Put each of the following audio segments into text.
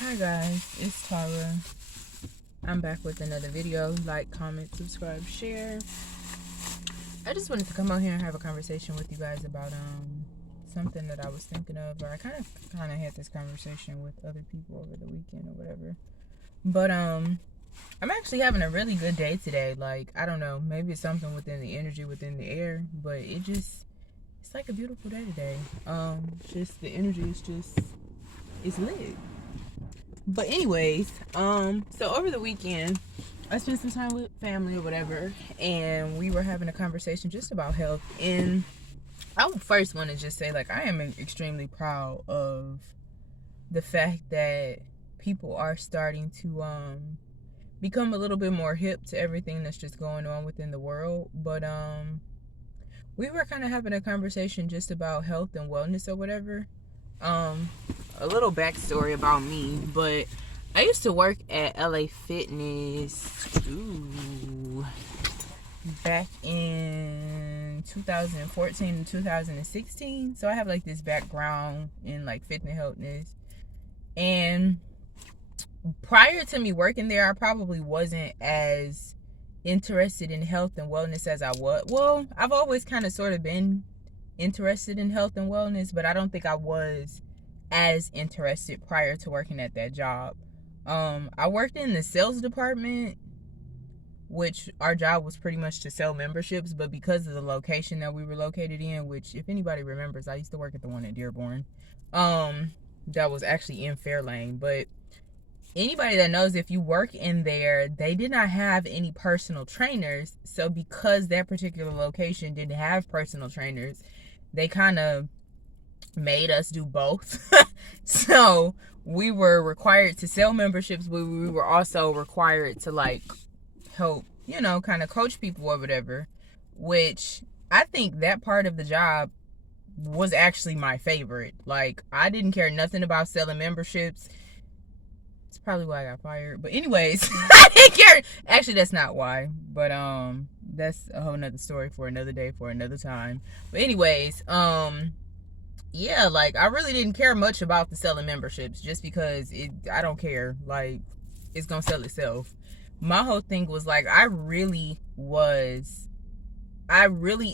Hi guys, it's Tara. I'm back with another video. Like, comment, subscribe, share. I just wanted to come out here and have a conversation with you guys about something that I was thinking of, or I kind of had this conversation with other people over the weekend or whatever. But I'm actually having a really good day today. Like, I don't know, maybe it's something within the energy within the air, but it's like a beautiful day today. Just the energy is it's lit. But anyways, so over the weekend, I spent some time with family or whatever, and we were having a conversation just about health. And I would first want to just say, like, I am extremely proud of the fact that people are starting to become a little bit more hip to everything that's just going on within the world. But we were kind of having a conversation just about health and wellness or whatever. A little backstory about me, but I used to work at LA Fitness back in 2014 and 2016. So I have like this background in like fitness healthness. And prior to me working there, I probably wasn't as interested in health and wellness as I was. Well, I've always kind of sort of been interested in health and wellness, but I don't think I was as interested prior to working at that job. I worked in the sales department, which our job was pretty much to sell memberships, but because of the location that we were located in, which if anybody remembers, I used to work at the one in Dearborn, that was actually in Fairlane. But anybody that knows, if you work in there, they did not have any personal trainers. So because that particular location didn't have personal trainers, they kind of made us do both. So we were required to sell memberships, but we were also required to like help, kind of coach people or whatever, which I think that part of the job was actually my favorite. Like, I didn't care nothing about selling memberships. It's probably why I got fired. But anyways, I didn't care. Actually, that's not why. But that's a whole nother story for another day, for another time. But anyways, yeah, like, I really didn't care much about the selling memberships, just because I don't care. Like, it's gonna sell itself. My whole thing was like, I really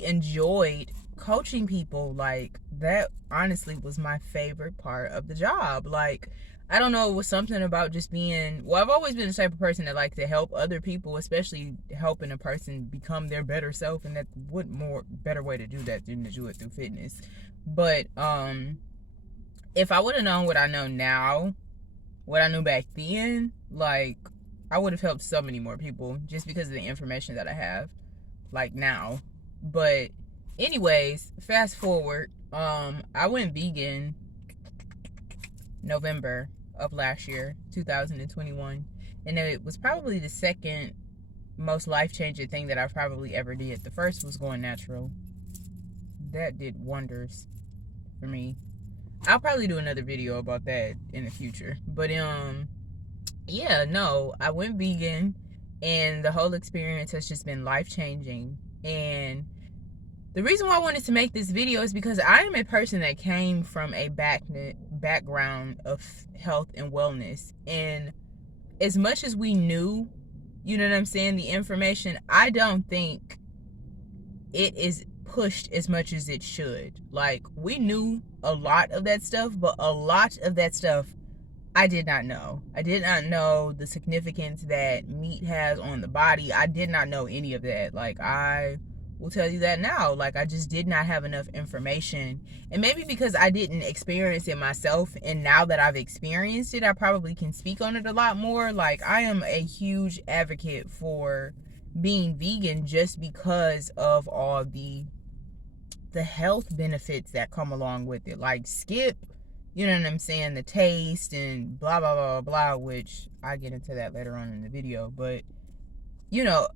enjoyed coaching people. Like, that honestly was my favorite part of the job. Like, I don't know, it was something about just being, well, I've always been the type of person that likes to help other people, especially helping a person become their better self, and that what more better way to do that than to do it through fitness. But if I would have known what I know now, what I knew back then, like, I would have helped so many more people just because of the information that I have, like, now. But anyways, fast forward, I went vegan November of last year, 2021, and it was probably the second most life-changing thing that I probably ever did. The first was going natural. That did wonders for me. I'll probably do another video about that in the future. But yeah, no, I went vegan, and the whole experience has just been life-changing. And the reason why I wanted to make this video is because I am a person that came from a background of health and wellness. And as much as we knew, you know what I'm saying, the information, I don't think it is pushed as much as it should. Like, we knew a lot of that stuff, but a lot of that stuff I did not know. I did not know the significance that meat has on the body. I did not know any of that. Like, I will tell you that now. Like, I just did not have enough information. And maybe because I didn't experience it myself, and now that I've experienced it, I probably can speak on it a lot more. Like, I am a huge advocate for being vegan just because of all the health benefits that come along with it. Like, skip, you know what I'm saying, the taste and blah, blah, blah, blah, which I get into that later on in the video. But,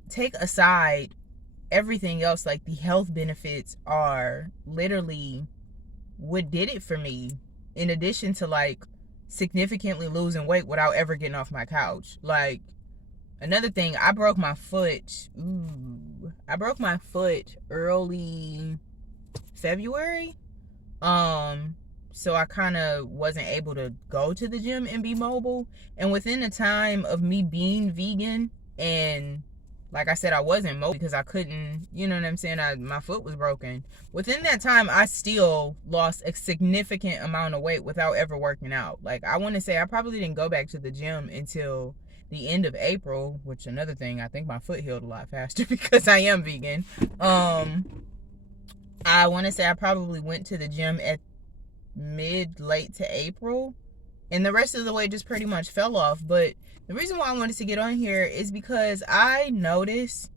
take aside everything else, like, the health benefits are literally what did it for me, in addition to, like, significantly losing weight without ever getting off my couch. Like, another thing, I broke my foot. I broke my foot early February. so I kind of wasn't able to go to the gym and be mobile. And within the time of me being vegan, and like I said, I wasn't mobile because I couldn't, you know what I'm saying, my foot was broken. Within that time, I still lost a significant amount of weight without ever working out. Like, I want to say I probably didn't go back to the gym until the end of April, which another thing, I think my foot healed a lot faster because I am vegan. I want to say I probably went to the gym at late to April, and the rest of the way just pretty much fell off. But the reason why I wanted to get on here is because I noticed,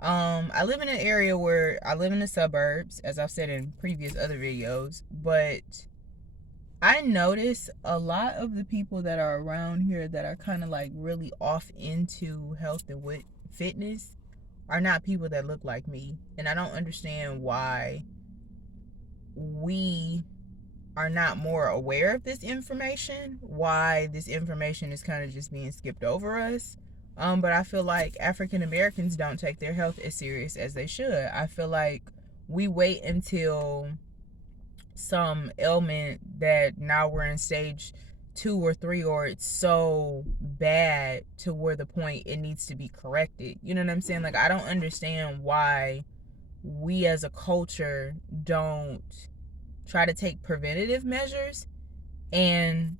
I live in an area where I live in the suburbs, as I've said in previous other videos, but I notice a lot of the people that are around here that are kind of like really off into health and fitness are not people that look like me. And I don't understand why we are not more aware of this information, why this information is kind of just being skipped over us. But I feel like African Americans don't take their health as serious as they should. I feel like we wait until some ailment that now we're in stage 2 or 3, or it's so bad to where the point it needs to be corrected. You know what I'm saying? Like, I don't understand why we as a culture don't try to take preventative measures. And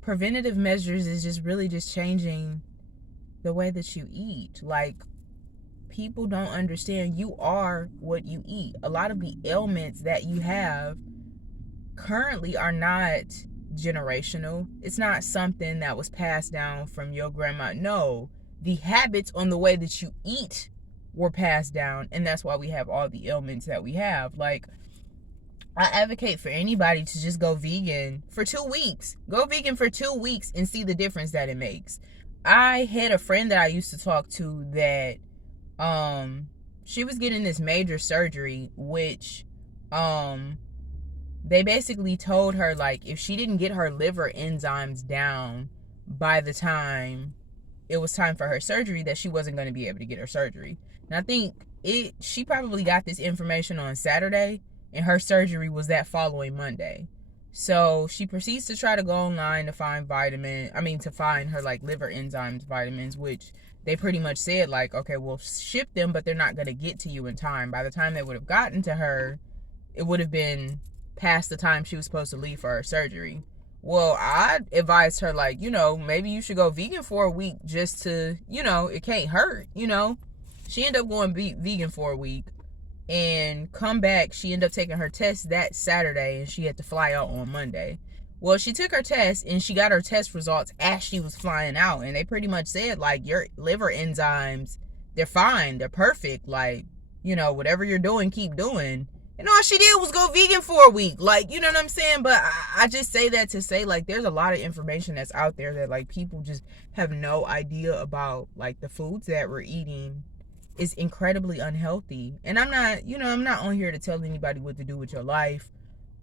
preventative measures is just really just changing the way that you eat. Like, people don't understand you are what you eat. A lot of the ailments that you have currently are not generational. It's not something that was passed down from your grandma. No, the habits on the way that you eat were passed down, and that's why we have all the ailments that we have. Like, I advocate for anybody to just go vegan for 2 weeks. Go vegan for 2 weeks and see the difference that it makes. I had a friend that I used to talk to that she was getting this major surgery, which they basically told her, like, if she didn't get her liver enzymes down by the time it was time for her surgery, that she wasn't going to be able to get her surgery. And I think she probably got this information on Saturday, and her surgery was that following Monday. So she proceeds to try to go online to find to find her, like, liver enzymes vitamins, which they pretty much said, like, okay, we'll ship them, but they're not going to get to you in time. By the time they would have gotten to her, it would have been past the time she was supposed to leave for her surgery. Well, I advised her, like, maybe you should go vegan for a week just to, it can't hurt, She ended up going vegan for a week and come back. She ended up taking her test that Saturday, and she had to fly out on Monday. Well, she took her test, and she got her test results as she was flying out, and they pretty much said, like, your liver enzymes, they're fine, they're perfect, like, whatever you're doing, keep doing. And all she did was go vegan for a week. Like, you know what I'm saying? But I just say that to say, like, there's a lot of information that's out there that, like, people just have no idea about. Like, the foods that we're eating is incredibly unhealthy. And I'm not on here to tell anybody what to do with your life.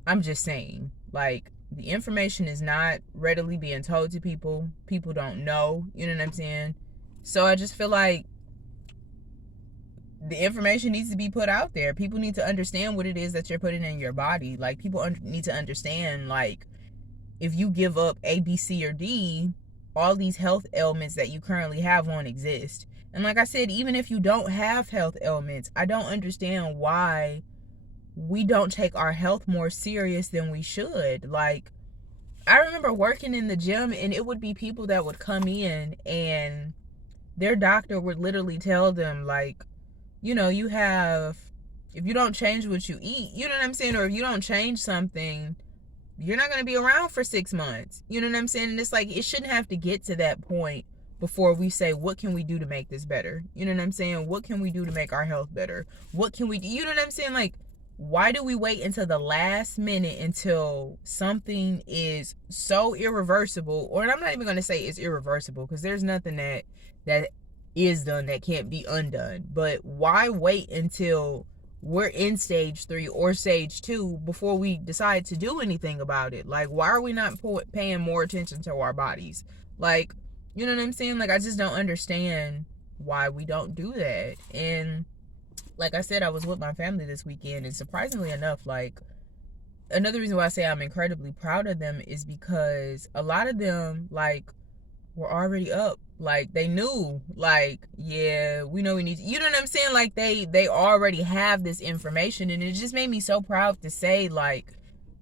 I'm just saying, like, the information is not readily being told to people. People don't know, you know what I'm saying? So I just feel like the information needs to be put out there. People need to understand what it is that you're putting in your body. Like, people need to understand, like, if you give up A, B, C, or D, all these health ailments that you currently have won't exist. And like I said, even if you don't have health ailments, I don't understand why we don't take our health more serious than we should. Like, I remember working in the gym, and it would be people that would come in, and their doctor would literally tell them, like, if you don't change what you eat, you know what I'm saying? Or if you don't change something, you're not going to be around for 6 months. You know what I'm saying? And it's like, it shouldn't have to get to that point before we say, what can we do to make this better? You know what I'm saying? What can we do to make our health better? What can we do? You know what I'm saying? Like, why do we wait until the last minute until something is so irreversible? Or I'm not even going to say it's irreversible, because there's nothing that is done that can't be undone. But why wait until we're in stage 3 or stage 2 before we decide to do anything about it? Like, why are we not paying more attention to our bodies? Like, you know what I'm saying? Like, I just don't understand why we don't do that. And like I said, I was with my family this weekend, and surprisingly enough, like, another reason why I say I'm incredibly proud of them is because a lot of them, like, were already up. Like, they knew, like, yeah, we know we need to, you know what I'm saying? Like, they already have this information, and it just made me so proud to say, like,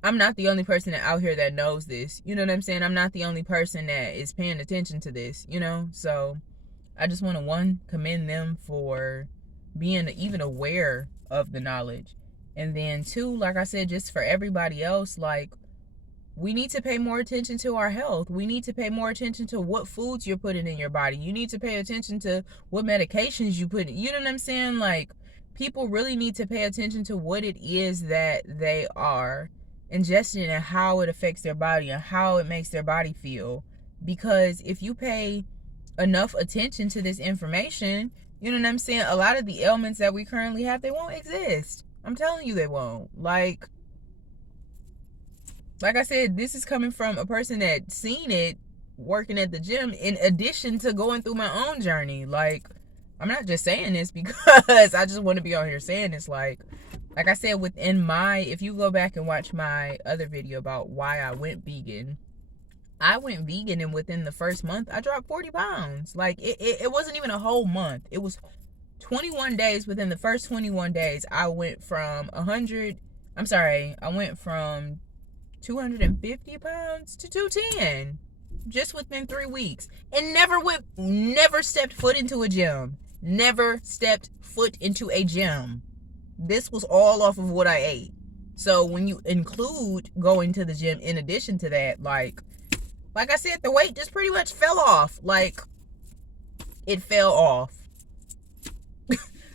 I'm not the only person out here that knows this. You know what I'm saying? I'm not the only person that is paying attention to this, you know? So I just want to, one, commend them for being even aware of the knowledge. And then two, like I said, just for everybody else, like, we need to pay more attention to our health. We need to pay more attention to what foods you're putting in your body. You need to pay attention to what medications you put in. You know what I'm saying? Like, people really need to pay attention to what it is that they are ingesting and how it affects their body and how it makes their body feel. Because if you pay enough attention to this information, you know what I'm saying, a lot of the ailments that we currently have, they won't exist. I'm telling you, they won't. Like I said, this is coming from a person that seen it working at the gym, in addition to going through my own journey. Like, I'm not just saying this because I just want to be on here saying this. Like I said, within if you go back and watch my other video about why I went vegan, and within the first month, I dropped 40 pounds. Like, it wasn't even a whole month. It was 21 days. Within the first 21 days, I went from 250 pounds to 210, just within 3 weeks, and never stepped foot into a gym. This was all off of what I ate. So when you include going to the gym in addition to that, like I said, the weight just pretty much fell off. Like, it fell off.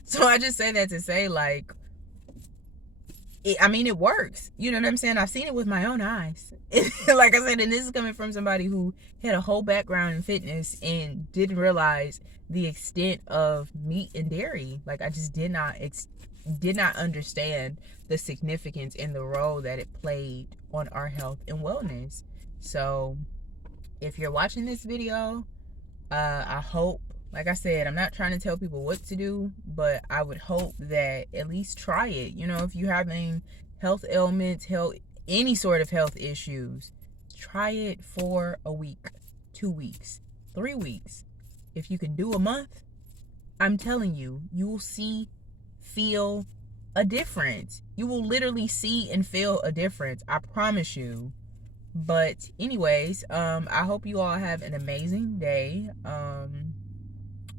So I just say that to say, like, it works. You know what I'm saying? I've seen it with my own eyes. Like I said, and this is coming from somebody who had a whole background in fitness and didn't realize the extent of meat and dairy. Like, I just did not understand the significance and the role that it played on our health and wellness. So if you're watching this video, I hope, like I said, I'm not trying to tell people what to do, but I would hope that at least try it. You know, if you're having health ailments, any sort of health issues, try it for a week, 2 weeks, 3 weeks. If you can do a month, I'm telling you, you will feel a difference. You will literally see and feel a difference. I promise you. But anyways, I hope you all have an amazing day.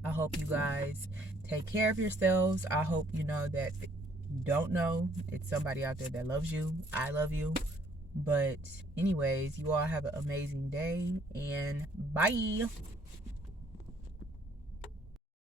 I hope you guys take care of yourselves. I hope you know that you don't know, it's somebody out there that loves you. I love you. But anyways, you all have an amazing day, and bye.